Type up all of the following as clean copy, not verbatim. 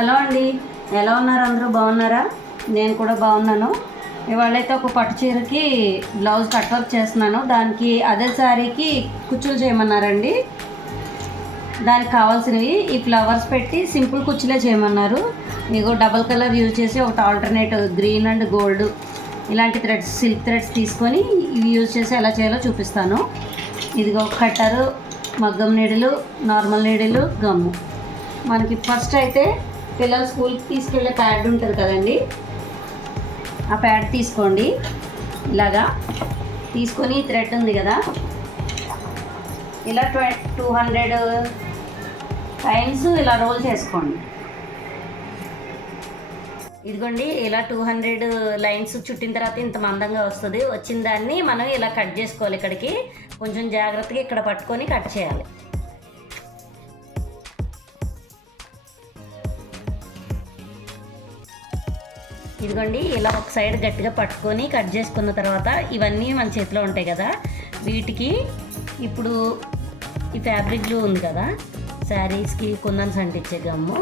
Hello అండి, ఎలా ఉన్నారు? అందరూ బాగున్నారా? నేను కూడా బాగున్నాను. ఇవాళైతే ఒక పట్టు చీరకి బ్లౌజ్ కట్ వర్క్ చేస్తున్నాను. దానికి అదే శారీకి కుచ్చులు చేయమన్నారండి. దానికి కావాల్సినవి ఈ ఫ్లవర్స్ పెట్టి సింపుల్ కుచ్చులే చేయమన్నారు. మీకు డబల్ కలర్ యూజ్ చేసి ఒకటి ఆల్టర్నేట్ గ్రీన్ అండ్ గోల్డ్ ఇలాంటి థ్రెడ్స్, సిల్క్ థ్రెడ్స్ తీసుకొని ఇవి యూజ్ చేసి ఎలా చేయాలో చూపిస్తాను. ఇదిగో కట్టరు, మగ్గం నీడిలు, నార్మల్ నీడిలు, గమ్ము. మనకి ఫస్ట్ అయితే పిల్లలు స్కూల్కి తీసుకెళ్ళే ప్యాడ్ ఉంటుంది కదండి, ఆ ప్యాడ్ తీసుకోండి. ఇలాగా తీసుకొని థ్రెడ్ ఉంది కదా, ఇలా 200 టైమ్స్ ఇలా రోల్ చేసుకోండి. ఇదిగోండి, ఇలా 200 లైన్స్ చుట్టిన తర్వాత ఇంత మందంగా వస్తుంది. వచ్చిన దాన్ని మనం ఇలా కట్ చేసుకోవాలి. ఇక్కడికి కొంచెం జాగ్రత్తగా ఇక్కడ పట్టుకొని కట్ చేయాలి. ఇదిగోండి, ఇలా ఒక సైడ్ గట్టిగా పట్టుకొని కట్ చేసుకున్న తర్వాత ఇవన్నీ మన చేతిలో ఉంటాయి కదా, వీటికి ఇప్పుడు ఈ ఫ్యాబ్రిక్ గ్లూ ఉంది కదా, శారీస్కి కుందన్స్ అంటించే గమ్ము,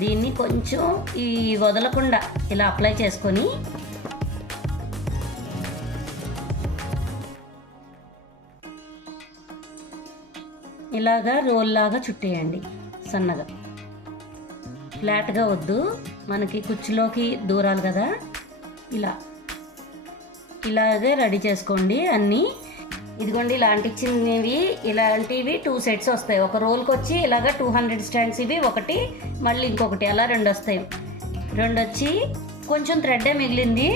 దీన్ని కొంచెం ఈ వదలకుండా ఇలా అప్లై చేసుకొని ఇలాగా రోల్ లాగా చుట్టేయండి. సన్నగా, ఫ్లాట్గా వద్దు, మనకి కుచ్చులోకి దూరాలి కదా. ఇలాగే రెడీ చేసుకోండి అన్నీ. ఇదిగోండి, ఇలాంటివి 2 సెట్స్ వస్తాయి. ఒక రోల్కి వచ్చి ఇలాగ 200 స్టాండ్స్, ఇవి ఒకటి, మళ్ళీ ఇంకొకటి, అలా 2 వస్తాయి. 2 వచ్చి కొంచెం థ్రెడ్డే మిగిలింది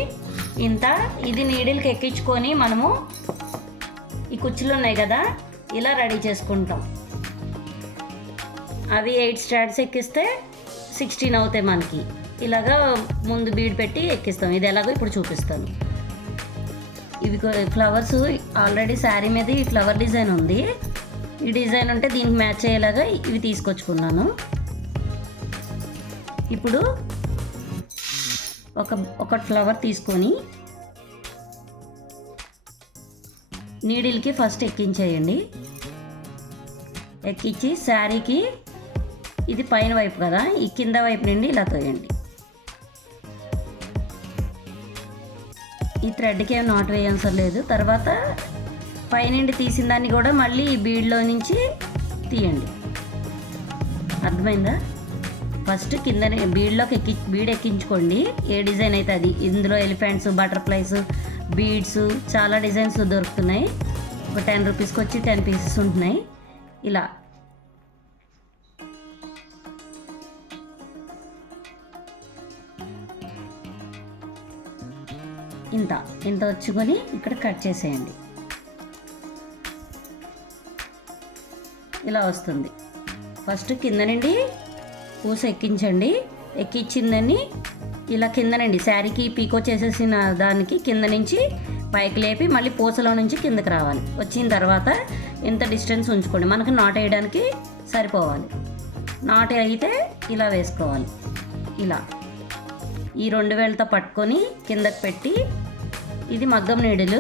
ఇంత. ఇది నీడిల్కి ఎక్కించుకొని మనము ఈ కుచ్చులు ఉన్నాయి కదా, ఇలా రెడీ చేసుకుంటాం. అవి 8 స్టాండ్స్ ఎక్కిస్తే 16 అవుతాయి మనకి. ఇలాగా ముందు బీడ్ పెట్టి ఎక్కిస్తాం. ఇది ఎలాగో ఇప్పుడు చూపిస్తాను. ఇవి ఫ్లవర్స్ ఆల్రెడీ శారీ మీద ఈ ఫ్లవర్ డిజైన్ ఉంది. ఈ డిజైన్ ఉంటే దీనికి మ్యాచ్ అయ్యేలాగా ఇవి తీసుకొచ్చుకున్నాను. ఇప్పుడు ఒక ఫ్లవర్ తీసుకొని నీడిల్కి ఫస్ట్ ఎక్కించేయండి. ఎక్కించి శారీకి ఇది పైన వైపు కదా, ఈ కింద వైపు నుండి ఇలా తోయండి. ఈ థ్రెడ్కి ఏం నాట్ వేయవసరం లేదు. తర్వాత పైనుండి తీసిన దాన్ని కూడా మళ్ళీ ఈ బీడ్లో నుంచి తీయండి. అర్థమైందా? ఫస్ట్ కింద బీడ్లోకి బీడ్ ఎక్కించుకోండి. ఏ డిజైన్ అయితే అది. ఇందులో ఎలిఫెంట్స్, బటర్ఫ్లైస్, బీడ్స్, చాలా డిజైన్స్ దొరుకుతున్నాయి. ఒక 10 రూపీస్కి వచ్చి 10 పీసెస్ ఉంటున్నాయి. ఇలా ఇంత వచ్చుకొని ఇక్కడ కట్ చేసేయండి. ఇలా వస్తుంది. ఫస్ట్ కింద నుండి పూస ఎక్కించండి. ఎక్కించిందని ఇలా కింద నుండి శారీకి పీకో చేసేసిన దానికి కింద నుంచి పైకి లేపి మళ్ళీ పూసలో నుంచి కిందకి రావాలి. వచ్చిన తర్వాత ఇంత డిస్టెన్స్ ఉంచుకోండి. మనకు నాట్ వేయడానికి సరిపోవాలి. నాట్ అయితే ఇలా వేసుకోవాలి. ఇలా ఈ 2 వేలతో పట్టుకొని కిందకి పెట్టి, ఇది మగ్గం నీడిలు,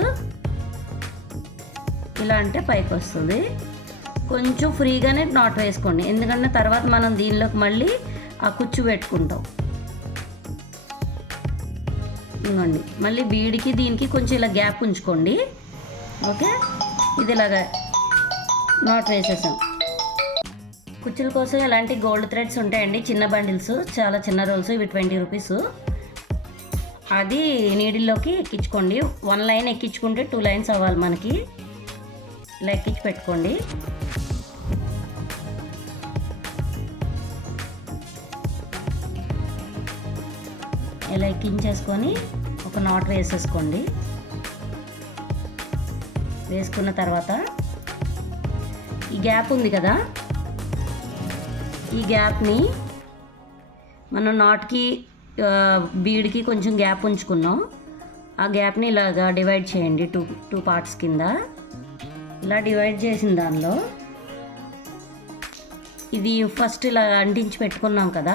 ఇలా అంటే పైకి వస్తుంది. కొంచెం ఫ్రీగానే నాట్ వేసుకోండి, ఎందుకంటే తర్వాత మనం దీనిలోకి మళ్ళీ ఆ కుచ్చు పెట్టుకుంటాం. ఇవ్వండి, మళ్ళీ బీడికి దీనికి కొంచెం ఇలా గ్యాప్ ఉంచుకోండి. ఓకే, ఇది ఇలాగా నాట్ వేసేసాం. కుచ్చుల కోసం ఇలాంటి గోల్డ్ థ్రెడ్స్ ఉంటాయండి, చిన్న బండిల్స్, చాలా చిన్న రోల్స్. ఇవి 20 రూపీస్. అది నీడిల్లోకి ఎక్కించుకోండి. 1 లైన్ ఎక్కించుకుంటే 2 లైన్స్ అవ్వాలి మనకి. ఇలా ఎక్కించి పెట్టుకోండి. ఇలా ఎక్కించేసుకొని ఒక నాట్ వేసేసుకోండి. వేసుకున్న తర్వాత ఈ గ్యాప్ ఉంది కదా, ఈ గ్యాప్ని మనం నాట్కి బీడ్కి కొంచెం గ్యాప్ ఉంచుకున్నాం. ఆ గ్యాప్ని ఇలాగా డివైడ్ చేయండి. 2 పార్ట్స్ కింద ఇలా డివైడ్ చేసిన దానిలో ఇది ఫస్ట్ ఇలా అంటించి పెట్టుకున్నాం కదా,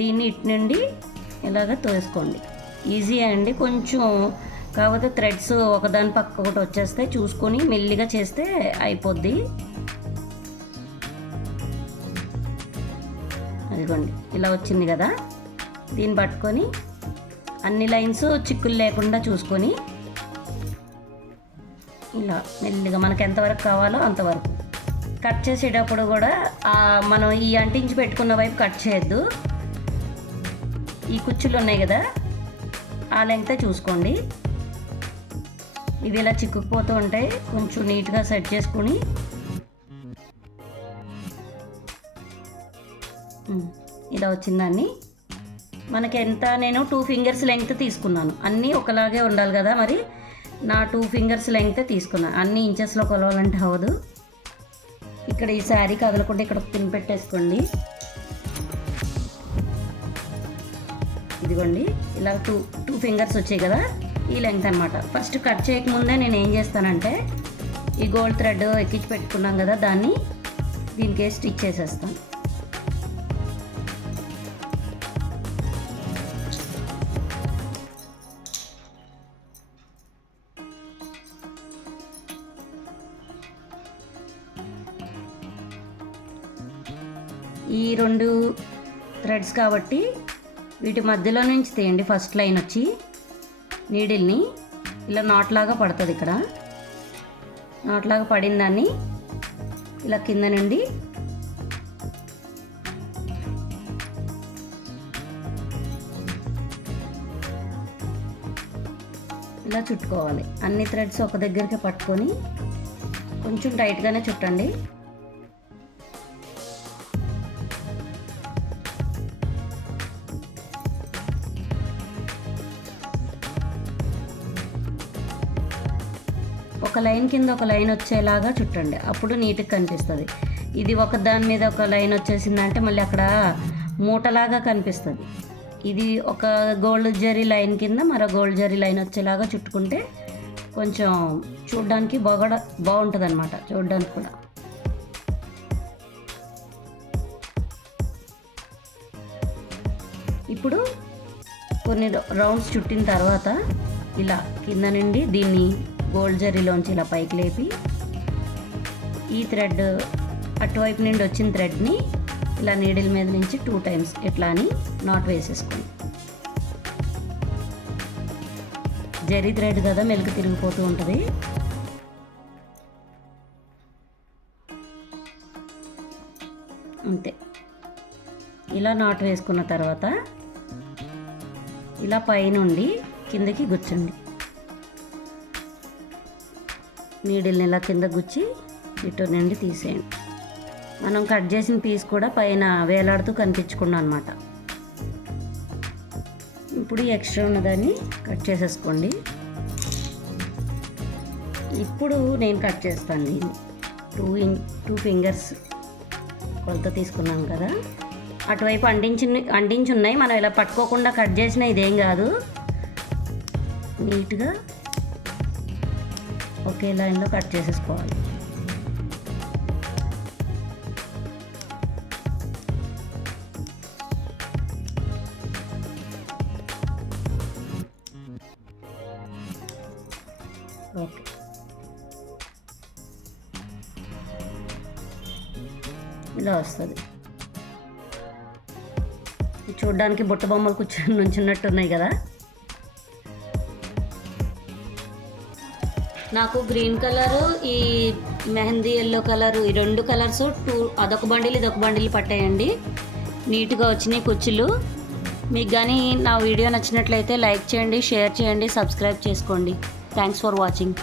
దీన్ని ఇటు నుండి ఇలాగ తోసుకోండి. ఈజీ అండి కొంచెం. కాకపోతే థ్రెడ్స్ ఒకదాని పక్క ఒకటి వచ్చేస్తే చూసుకొని మెల్లిగా చేస్తే అయిపోద్ది. ఇదిగోండి ఇలా వచ్చింది కదా, దీన్ని పట్టుకొని అన్ని లైన్స్ చిక్కులు లేకుండా చూసుకొని ఇలా మెల్లిగా మనకు ఎంతవరకు కావాలో అంతవరకు కట్ చేసేటప్పుడు కూడా మనం ఈ అంటించి పెట్టుకున్న వైపు కట్ చేయొద్దు. ఈ కుచ్చులు ఉన్నాయి కదా ఆ లెంగ్తే చూసుకోండి. ఇవి ఇలా చిక్కుకుపోతూ ఉంటాయి, కొంచెం నీట్గా సెట్ చేసుకుని ఇలా వచ్చిందాన్ని మనకి ఎంత, నేను 2 ఫింగర్స్ లెంగ్త్ తీసుకున్నాను. అన్నీ ఒకలాగే ఉండాలి కదా, మరి నా 2 ఫింగర్స్ లెంగ్త్ తీసుకున్నాను. అన్ని ఇంచెస్లో కొలవాలంటే అవ్వదు. ఇక్కడ ఈ శారీ కదలకుండా ఇక్కడ పిన్ పెట్టేసుకోండి. ఇదిగోండి ఇలా 2 ఫింగర్స్ వచ్చాయి కదా, ఈ లెంగ్త్ అనమాట. ఫస్ట్ కట్ చేయకముందే నేను ఏం చేస్తానంటే ఈ గోల్డ్ థ్రెడ్ ఎక్కించి పెట్టుకున్నాం కదా, దాన్ని దీనికి స్టిచ్ చేసేస్తాను. ఈ 2 థ్రెడ్స్ కాబట్టి వీటి మధ్యలో నుంచి తీయండి. ఫస్ట్ లైన్ వచ్చి నీడిల్ని ఇలా నాట్లాగా పడుతుంది. ఇక్కడ నాట్లాగా పడిన దాన్ని ఇలా కింద నుండి ఇలా చుట్టుకోవాలి. అన్ని థ్రెడ్స్ ఒక దగ్గరికి పట్టుకొని కొంచెం టైట్గానే చుట్టండి. ఒక లైన్ కింద ఒక లైన్ వచ్చేలాగా చుట్టండి, అప్పుడు నీట్గా కనిపిస్తుంది. ఇది ఒక దాని మీద ఒక లైన్ వచ్చేసిందంటే మళ్ళీ అక్కడ మూటలాగా కనిపిస్తుంది. ఇది ఒక గోల్డ్ జరీ లైన్ కింద మరో గోల్డ్ జరీ లైన్ వచ్చేలాగా చుట్టుకుంటే కొంచెం చూడడానికి బాగుంటుంది అనమాట, చూడడానికి కూడా. ఇప్పుడు కొన్ని రౌండ్స్ చుట్టిన తర్వాత ఇలా కింద నుండి దీన్ని గోల్డ్ జరీలోంచి ఇలా పైకి లేపి ఈ థ్రెడ్ అటువైపు నుండి వచ్చిన థ్రెడ్ని ఇలా నీడిల్ మీద నుంచి 2 టైమ్స్ ఇట్లా అని నాట్ వేసేసుకోండి. జరీ థ్రెడ్ కదా, మెలికి తిరిగిపోతూ ఉంటుంది. అంతే. ఇలా నాట్ వేసుకున్న తర్వాత ఇలా పైనుండి కిందకి గుచ్చండి. నీడిల్ని ఇలా కింద గుచ్చి ఇటు నుండి తీసేయండి. మనం కట్ చేసిన పీస్ కూడా పైన వేలాడుతూ కనిపించకుండా అనమాట. ఇప్పుడు ఎక్స్ట్రా ఉన్నదాన్ని కట్ చేసేసుకోండి. ఇప్పుడు నేను కట్ చేస్తాను దీన్ని. 2 ఫింగర్స్ కొలత తీసుకున్నాను కదా, అటువైపు అంటించి ఉన్నాయి. మనం ఇలా పట్టుకోకుండా కట్ చేసిన ఇదేం కాదు, నీట్గా ఒకే లైన్లో కట్ చేసేసుకోవాలి. ఓకే, ఇలా వస్తుంది. చూడడానికి బుట్ట బొమ్మలు కూర్చొని నుంచున్నట్టు ఉన్నాయి కదా. నాకు గ్రీన్ కలరు, ఈ మెహందీ ఎల్లో కలరు, ఈ 2 కలర్స్ అదొక బండిల్ ఇదొక బండిల్ పట్టాయండి. నీట్గా వచ్చినాయి కుచ్చులు. మీకు కానీ నా వీడియో నచ్చినట్లయితే లైక్ చేయండి, షేర్ చేయండి, సబ్స్క్రైబ్ చేసుకోండి. Thanks for watching.